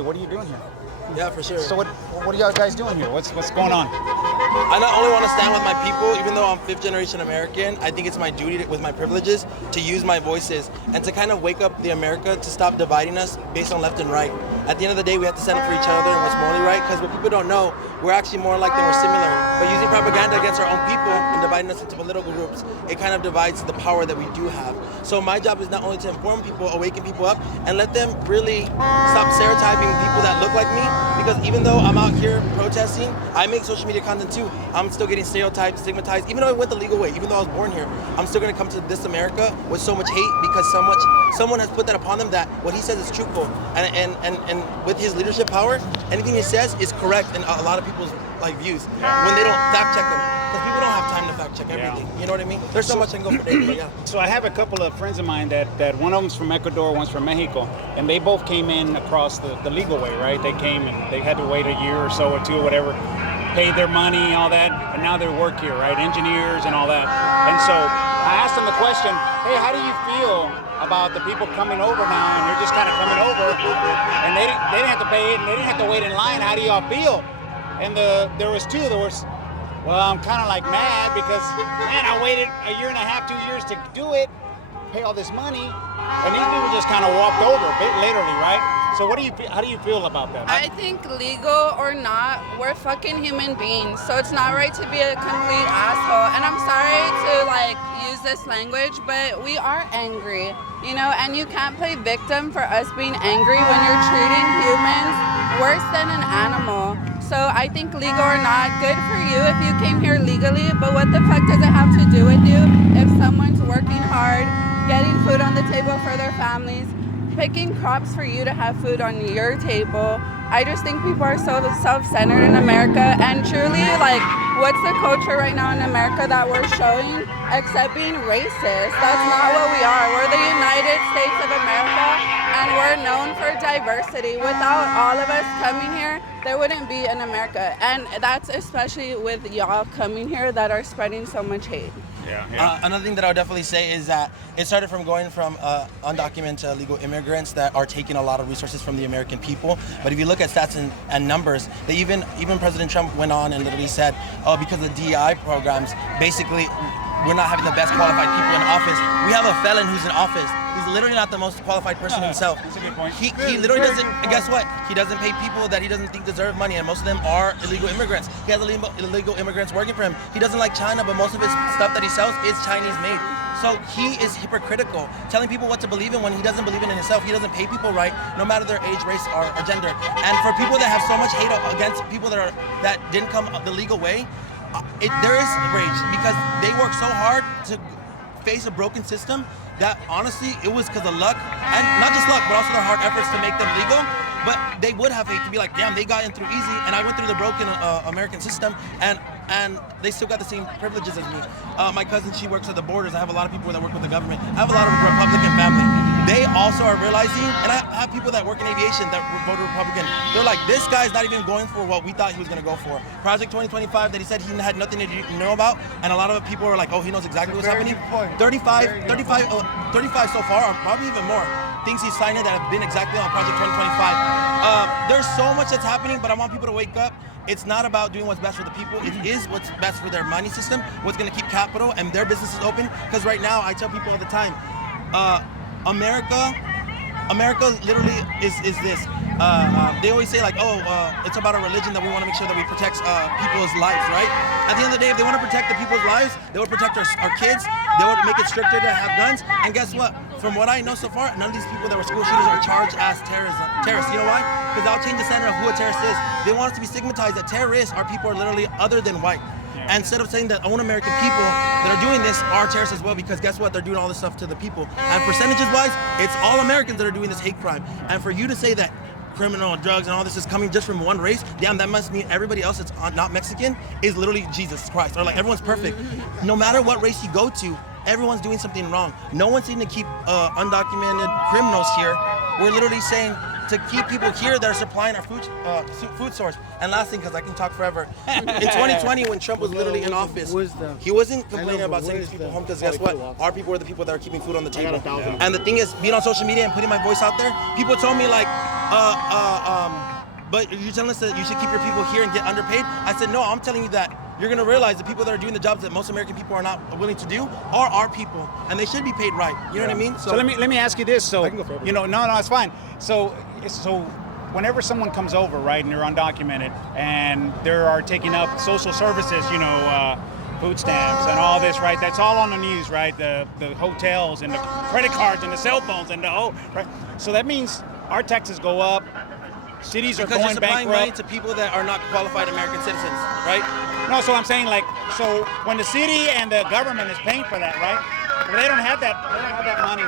hey, what are you doing here? Yeah, for sure. So what are y'all guys doing here? What's going on? I not only want to stand with my people, even though I'm fifth generation American, I think it's my duty with my privileges to use my voices and to kind of wake up the America to stop dividing us based on left and right. At the end of the day, we have to stand up for each other and what's morally right, because what people don't know, we're actually more alike than we're similar. But using propaganda against our own people and dividing us into political groups, it kind of divides the power that we do have. So my job is not only to inform people, awaken people up, and let them really stop stereotyping people that look like me, because even though I'm out here protesting, I make social media content too. I'm still getting stereotyped, stigmatized. Even though I went the legal way, even though I was born here, I'm still gonna come to this America with so much hate because someone has put that upon them that what he says is truthful. And with his leadership power, anything he says is correct in a lot of people's views when they don't fact check them. Because people don't have time to fact check everything. You know what I mean? There's so much I can go for days, but yeah. So I have a couple of friends of mine that one of them's from Ecuador, one's from Mexico, and they both came in across the legal way, right? They came and they had to wait a year or so or two or whatever, paid their money, all that, and now they work here, right? Engineers and all that. And so I asked them the question, hey, how do you feel about the people coming over now, and you're just kind of coming over, and they didn't have to pay it, and they didn't have to wait in line. How do y'all feel? And there was two. There was, well, I'm kind of like mad because, man, I waited a year and a half, 2 years to do it, pay all this money, and these people just kind of walked over, literally, right? So how do you feel about that? I think legal or not, we're fucking human beings, so it's not right to be a complete asshole. And I'm sorry to use this language, but we are angry, and you can't play victim for us being angry when you're treating humans worse than an animal. So I think legal or not, good for you if you came here legally, but what the fuck does it have to do with you if someone's working hard, getting food on the table for their families, picking crops for you to have food on your table? I just think people are so self-centered in America, and truly, what's the culture right now in America that we're showing except being racist? That's not what we are. We're the United States of America, and we're known for diversity. Without all of us coming here, there wouldn't be an America, and that's especially with y'all coming here that are spreading so much hate. Another thing that I would definitely say is that it started from going from undocumented illegal immigrants that are taking a lot of resources from the American people. But if you look at stats and numbers, they even President Trump went on and literally said, oh, because of the DEI programs, basically we're not having the best qualified people in office. We have a felon who's in office. He's literally not the most qualified person himself. That's a good point. He literally doesn't, and guess what? He doesn't pay people that he doesn't think deserve money, and most of them are illegal immigrants. He has illegal immigrants working for him. He doesn't like China, but most of his stuff that he sells is Chinese made. So he is hypocritical, telling people what to believe in when he doesn't believe in it himself. He doesn't pay people right, no matter their age, race, or gender. And for people that have so much hate against people that didn't come the legal way, there is rage because they work so hard to face a broken system that honestly it was because of luck, and not just luck, but also their hard efforts to make them legal. But they would have hate to be like, damn, they got in through easy, and I went through the broken American system, and they still got the same privileges as me. My cousin, she works at the borders. I have a lot of people that work with the government. I have a lot of Republican family. They also are realizing, and I have people that work in aviation that voted Republican. They're like, this guy's not even going for what we thought he was going to go for. Project 2025 that he said he had nothing to know about, and a lot of people are like, oh, he knows exactly what's happening. 35 so far, or probably even more, things he's signing that have been exactly on Project 2025. There's so much that's happening, but I want people to wake up. It's not about doing what's best for the people. It is what's best for their money system, what's going to keep capital and their businesses open. Because right now, I tell people all the time, America literally is this. They always say it's about a religion that we want to make sure that we protect people's lives, right? At the end of the day, if they want to protect the people's lives, they would protect our kids. They would make it stricter to have guns. And guess what? From what I know so far, none of these people that were school shooters are charged as terrorists. You know why? Because that'll change the standard of who a terrorist is. They want us to be stigmatized that terrorists are people literally other than white. And instead of saying that own American people that are doing this are terrorists as well, because guess what? They're doing all this stuff to the people. And percentages wise, it's all Americans that are doing this hate crime. And for you to say that criminal drugs and all this is coming just from one race, damn, that must mean everybody else that's not Mexican is literally Jesus Christ, or everyone's perfect. No matter what race you go to, everyone's doing something wrong. No one's saying to keep undocumented criminals here. We're literally saying to keep people here that are supplying our food source. And last thing, because I can talk forever. In 2020, when Trump was literally in office, he wasn't complaining about sending these people home, because guess what? Our people are the people that are keeping food on the table. And the thing is, being on social media and putting my voice out there, people told me but you're telling us that you should keep your people here and get underpaid. I said, no, I'm telling you that you're going to realize the people that are doing the jobs that most American people are not willing to do are our people, and they should be paid right. You know what I mean? So let me ask you this. So, I can go forever. no, it's fine. So whenever someone comes over, right, and they're undocumented, and they are taking up social services, food stamps and all this, right? That's all on the news, right? The hotels and the credit cards and the cell phones and right? So that means our taxes go up. Cities are Because you're going supplying money bankrupt. to people that are not qualified American citizens, right? No, so I'm saying, like, so when the city and the government is paying for that, right? But they don't have that money.